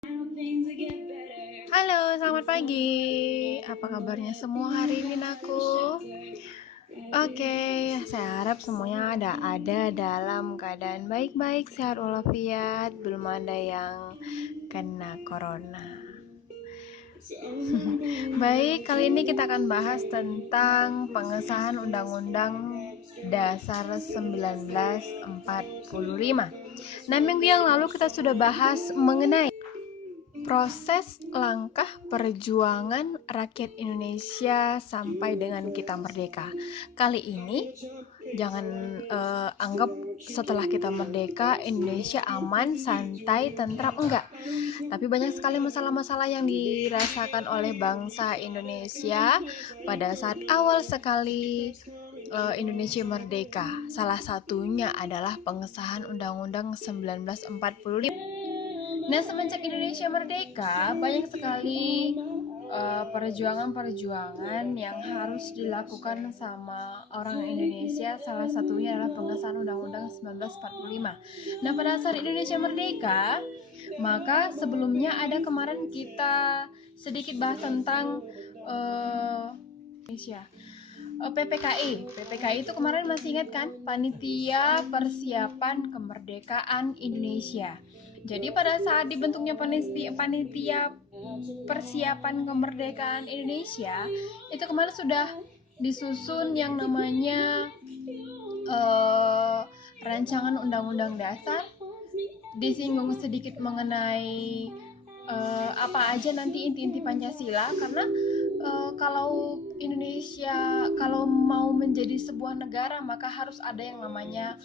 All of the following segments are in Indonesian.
Halo, selamat pagi. Apa kabarnya semua hari ini, Naku? Oke, saya harap semuanya ada dalam keadaan baik-baik, sehat walafiat, belum ada yang kena corona. Baik, kali ini kita akan bahas tentang pengesahan Undang-Undang Dasar 1945. Nah, minggu yang lalu kita sudah bahas mengenai proses langkah perjuangan rakyat Indonesia sampai dengan kita merdeka. Kali ini jangan anggap setelah kita merdeka Indonesia aman, santai, tentram, enggak. Tapi banyak sekali masalah-masalah yang dirasakan oleh bangsa Indonesia pada saat awal sekali Indonesia merdeka. Salah satunya adalah pengesahan Undang-Undang 1945. Nah, semenjak Indonesia merdeka, banyak sekali perjuangan-perjuangan yang harus dilakukan sama orang Indonesia. Salah satunya adalah pengesahan Undang-Undang 1945. Nah, pada saat Indonesia merdeka, maka sebelumnya ada kemarin kita sedikit bahas tentang Indonesia. PPKI itu kemarin masih ingat kan? Panitia Persiapan Kemerdekaan Indonesia. Jadi pada saat dibentuknya panitia Persiapan Kemerdekaan Indonesia, itu kemarin sudah disusun yang namanya rancangan Undang-Undang Dasar, disinggung sedikit mengenai apa aja nanti inti-inti Pancasila, karena kalau Indonesia kalau mau menjadi sebuah negara maka harus ada yang namanya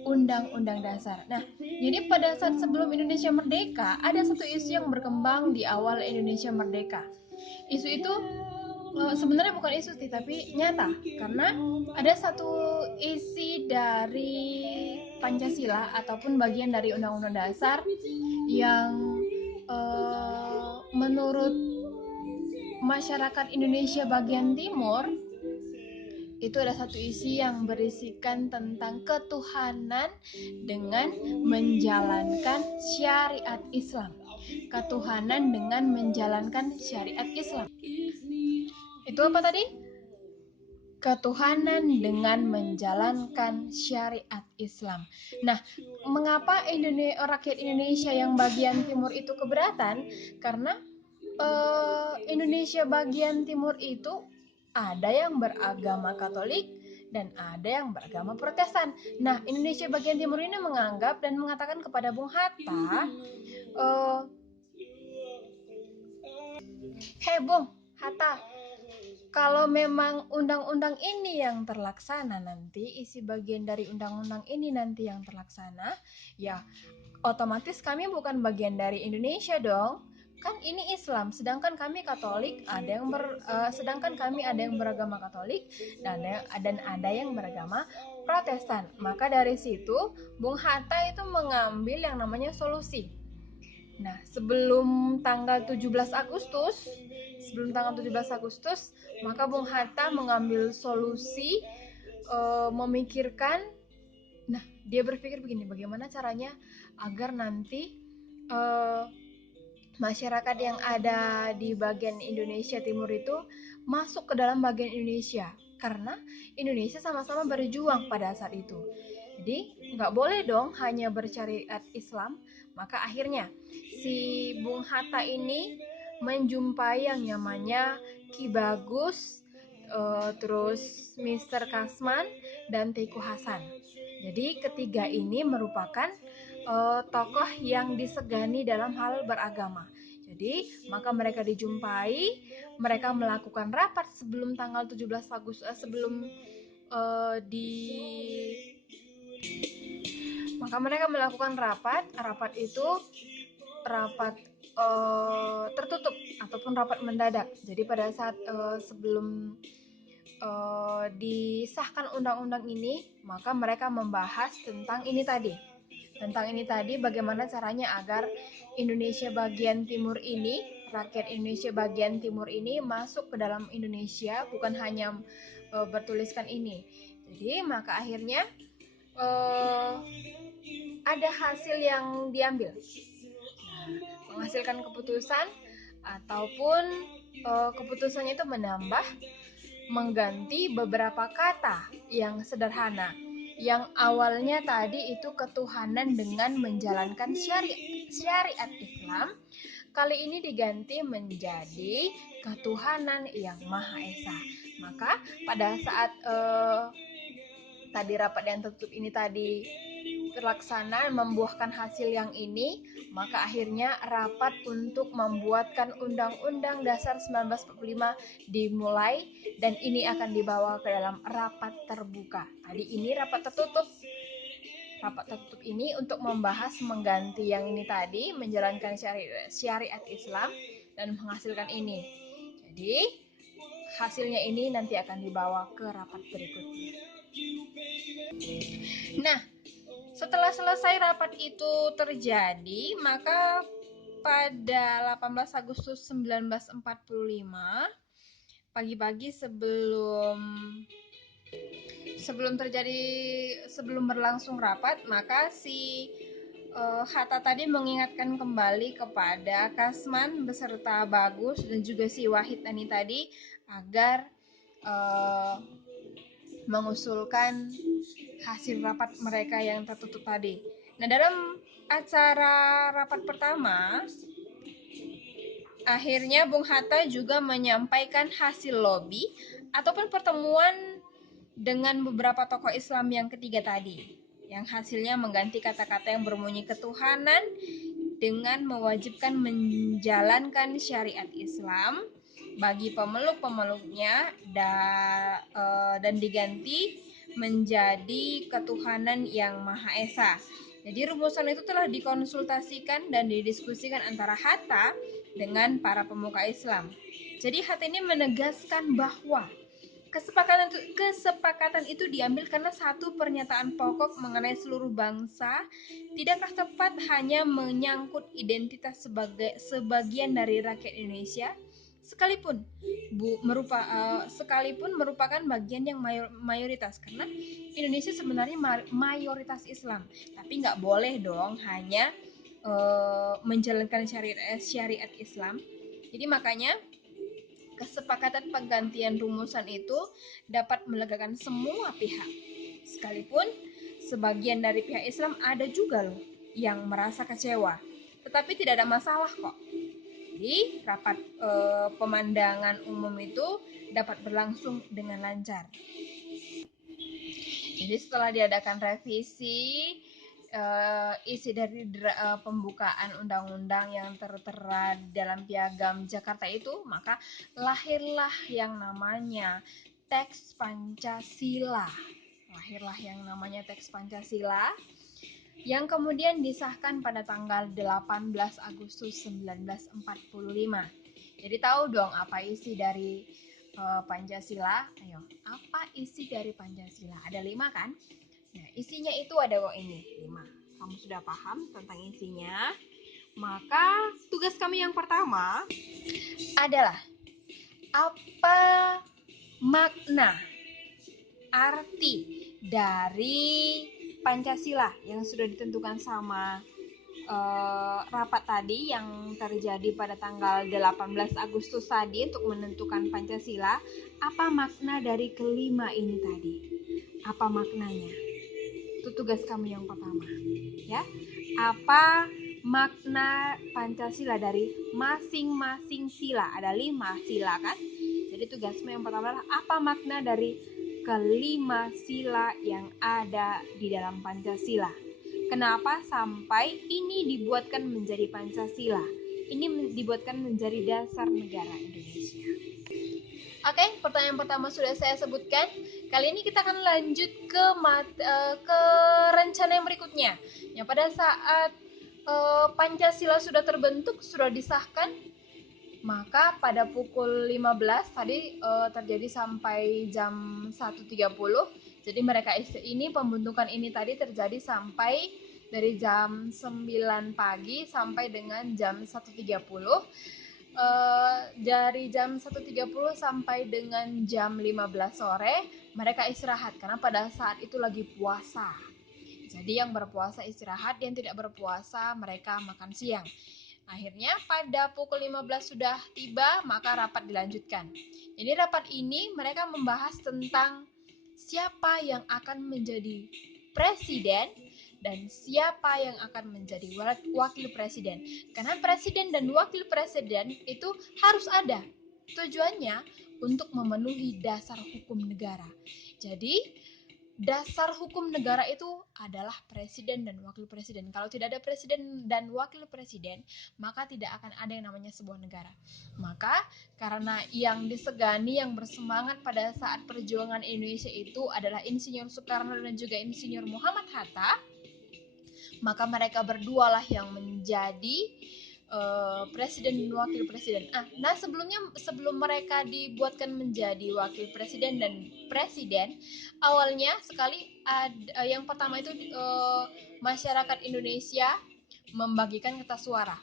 Undang-Undang Dasar. Nah, jadi pada saat sebelum Indonesia merdeka ada satu isu yang berkembang di awal Indonesia merdeka. Isu itu sebenarnya bukan isu sih, tapi nyata, karena ada satu isi dari Pancasila ataupun bagian dari Undang-Undang Dasar yang menurut masyarakat Indonesia bagian timur itu ada satu isi yang berisikan tentang ketuhanan dengan menjalankan syariat Islam. Ketuhanan dengan menjalankan syariat Islam. Itu apa tadi? Ketuhanan dengan menjalankan syariat Islam. Nah, mengapa rakyat Indonesia yang bagian timur itu keberatan? Karena Indonesia bagian timur itu ada yang beragama Katolik dan ada yang beragama Protestan. Nah, Indonesia bagian timur ini menganggap dan mengatakan kepada Bung Hatta, "Hei Bung Hatta, kalau memang undang-undang ini yang terlaksana nanti, isi bagian dari undang-undang ini nanti yang terlaksana, ya otomatis kami bukan bagian dari Indonesia dong. Kan ini Islam, sedangkan kami Katolik, sedangkan kami ada yang beragama Katolik dan ada yang beragama Protestan." Maka dari situ Bung Hatta itu mengambil yang namanya solusi. Nah, sebelum tanggal 17 Agustus, maka Bung Hatta mengambil solusi, memikirkan. Nah, dia berpikir begini, bagaimana caranya agar nanti masyarakat yang ada di bagian Indonesia Timur itu masuk ke dalam bagian Indonesia, karena Indonesia sama-sama berjuang pada saat itu. Jadi nggak boleh dong hanya bersyariat Islam. Maka akhirnya si Bung Hatta ini menjumpai yang namanya Ki Bagus, terus Mr. Kasman dan Teuku Hasan. Jadi ketiga ini merupakan tokoh yang disegani dalam hal beragama. Jadi maka mereka dijumpai, mereka melakukan rapat sebelum tanggal 17 Agustus, maka mereka melakukan rapat itu rapat tertutup ataupun rapat mendadak. Jadi pada saat sebelum disahkan undang-undang ini, maka mereka membahas tentang ini tadi, bagaimana caranya agar Indonesia bagian timur ini, rakyat Indonesia bagian timur ini masuk ke dalam Indonesia, bukan hanya bertuliskan ini. Jadi maka akhirnya ada hasil yang diambil. Nah, menghasilkan keputusan ataupun keputusannya itu menambah, mengganti beberapa kata yang sederhana. Yang awalnya tadi itu ketuhanan dengan menjalankan syariat Islam, kali ini diganti menjadi ketuhanan yang Maha Esa. Maka pada saat tadi rapat yang tertutup ini tadi terlaksana membuahkan hasil yang ini, maka akhirnya rapat untuk membuatkan Undang-Undang Dasar 1945 dimulai, dan ini akan dibawa ke dalam rapat terbuka. Tadi ini rapat tertutup. Rapat tertutup ini untuk membahas mengganti yang ini tadi, menjalankan syariat Islam dan menghasilkan ini. Jadi hasilnya ini nanti akan dibawa ke rapat berikutnya. Nah, setelah selesai rapat itu terjadi, maka pada 18 Agustus 1945, pagi-pagi sebelum berlangsung rapat, maka si Hatta tadi mengingatkan kembali kepada Kasman beserta Bagus dan juga si Wahid Tani tadi agar mengusulkan hasil rapat mereka yang tertutup tadi. Nah, dalam acara rapat pertama, akhirnya Bung Hatta juga menyampaikan hasil lobby ataupun pertemuan dengan beberapa tokoh Islam yang ketiga tadi, yang hasilnya mengganti kata-kata yang berbunyi ketuhanan dengan mewajibkan menjalankan syariat Islam bagi pemeluk-pemeluknya dan diganti menjadi ketuhanan yang Maha Esa. Jadi rumusan itu telah dikonsultasikan dan didiskusikan antara Hatta dengan para pemuka Islam. Jadi Hatta ini menegaskan bahwa kesepakatan itu diambil karena satu pernyataan pokok mengenai seluruh bangsa tidaklah tepat hanya menyangkut identitas sebagian dari rakyat Indonesia, sekalipun merupakan bagian yang mayoritas, karena Indonesia sebenarnya mayoritas Islam, tapi nggak boleh dong hanya menjalankan syariat Islam. Jadi makanya kesepakatan penggantian rumusan itu dapat melegakan semua pihak, sekalipun sebagian dari pihak Islam ada juga loh yang merasa kecewa, tetapi tidak ada masalah kok. Jadi rapat pemandangan umum itu dapat berlangsung dengan lancar. Jadi setelah diadakan revisi isi dari pembukaan undang-undang yang tertera dalam piagam Jakarta itu, maka lahirlah yang namanya Teks Pancasila. Yang kemudian disahkan pada tanggal 18 Agustus 1945. Jadi tahu dong apa isi dari Pancasila? Ayo, apa isi dari Pancasila? Ada 5 kan? Nah, isinya itu ada ini 5. Kamu sudah paham tentang isinya? Maka tugas kami yang pertama adalah apa makna, arti dari Pancasila yang sudah ditentukan sama rapat tadi yang terjadi pada tanggal 18 Agustus tadi untuk menentukan Pancasila. Apa makna dari kelima ini tadi? Apa maknanya? Itu tugas kami yang pertama, ya. Apa makna Pancasila dari masing-masing sila? Ada 5 sila kan? Jadi tugasmu yang pertama adalah apa makna dari kelima sila yang ada di dalam Pancasila? Kenapa sampai ini dibuatkan menjadi Pancasila? Ini dibuatkan menjadi dasar negara Indonesia. Oke, pertanyaan pertama sudah saya sebutkan. Kali ini kita akan lanjut ke rencana yang berikutnya. Yang pada saat Pancasila sudah terbentuk, sudah disahkan, maka pada pukul 15 tadi terjadi sampai jam 1.30. Jadi mereka ini pembentukan ini tadi terjadi sampai dari jam 9 pagi sampai dengan jam 1.30. Dari jam 1.30 sampai dengan jam 15 sore mereka istirahat karena pada saat itu lagi puasa. Jadi yang berpuasa istirahat, yang tidak berpuasa mereka makan siang. Akhirnya pada pukul 15 sudah tiba, maka rapat dilanjutkan. Jadi rapat ini mereka membahas tentang siapa yang akan menjadi presiden dan siapa yang akan menjadi wakil presiden. Karena presiden dan wakil presiden itu harus ada. Tujuannya untuk memenuhi dasar hukum negara. Jadi dasar hukum negara itu adalah presiden dan wakil presiden. Kalau tidak ada presiden dan wakil presiden, maka tidak akan ada yang namanya sebuah negara. Maka karena yang disegani, yang bersemangat pada saat perjuangan Indonesia itu adalah Insinyur Soekarno dan juga Insinyur Muhammad Hatta, maka mereka berdua lah yang menjadi presiden dan wakil presiden. Nah sebelum mereka dibuatkan menjadi wakil presiden dan presiden, awalnya sekali yang pertama itu masyarakat Indonesia membagikan kertas suara.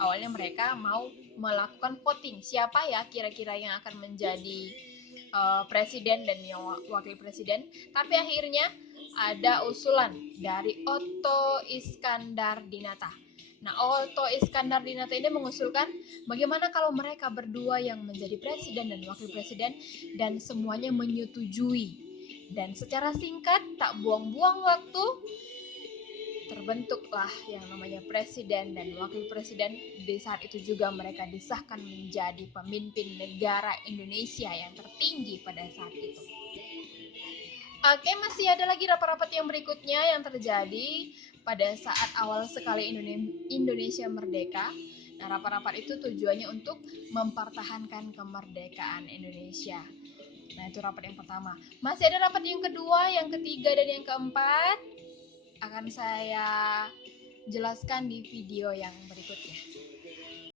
Awalnya mereka mau melakukan voting siapa ya kira-kira yang akan menjadi presiden dan yang wakil presiden. Tapi akhirnya ada usulan dari Otto Iskandar Dinata. Nah, Otto Iskandar Dinata ini mengusulkan bagaimana kalau mereka berdua yang menjadi presiden dan wakil presiden dan semuanya menyetujui. Dan secara singkat, tak buang-buang waktu, terbentuklah yang namanya presiden dan wakil presiden. Di saat itu juga mereka disahkan menjadi pemimpin negara Indonesia yang tertinggi pada saat itu. Oke, masih ada lagi rapat-rapat yang berikutnya yang terjadi pada saat awal sekali Indonesia merdeka. Nah, rapat-rapat itu tujuannya untuk mempertahankan kemerdekaan Indonesia. Nah, itu rapat yang pertama. Masih ada rapat yang kedua, yang ketiga, dan yang keempat. Akan saya jelaskan di video yang berikutnya.